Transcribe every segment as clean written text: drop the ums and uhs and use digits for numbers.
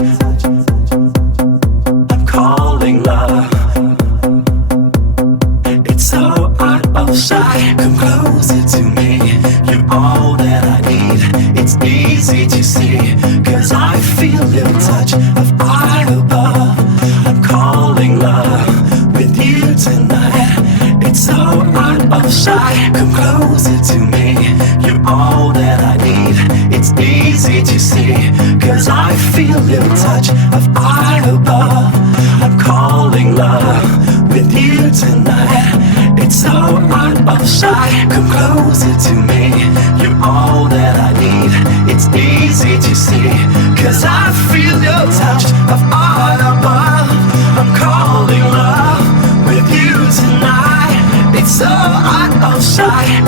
I'm calling love. It's so out of sight. Come closer to me. You're all that I need. It's easy to see, 'cause I feel your touch of eye above. I'm calling love with you tonight. It's so out of sight. Come closer to me. You're all that I need. It's easy to see, 'cause I feel your touch of eye above. I'm calling love with you tonight. It's so out of sight. Come closer to me. You're all that I need. It's easy to see, 'cause I feel your touch of eye above. I'm calling love with you tonight. It's so out of sight.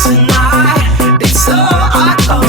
Tonight, it's so out of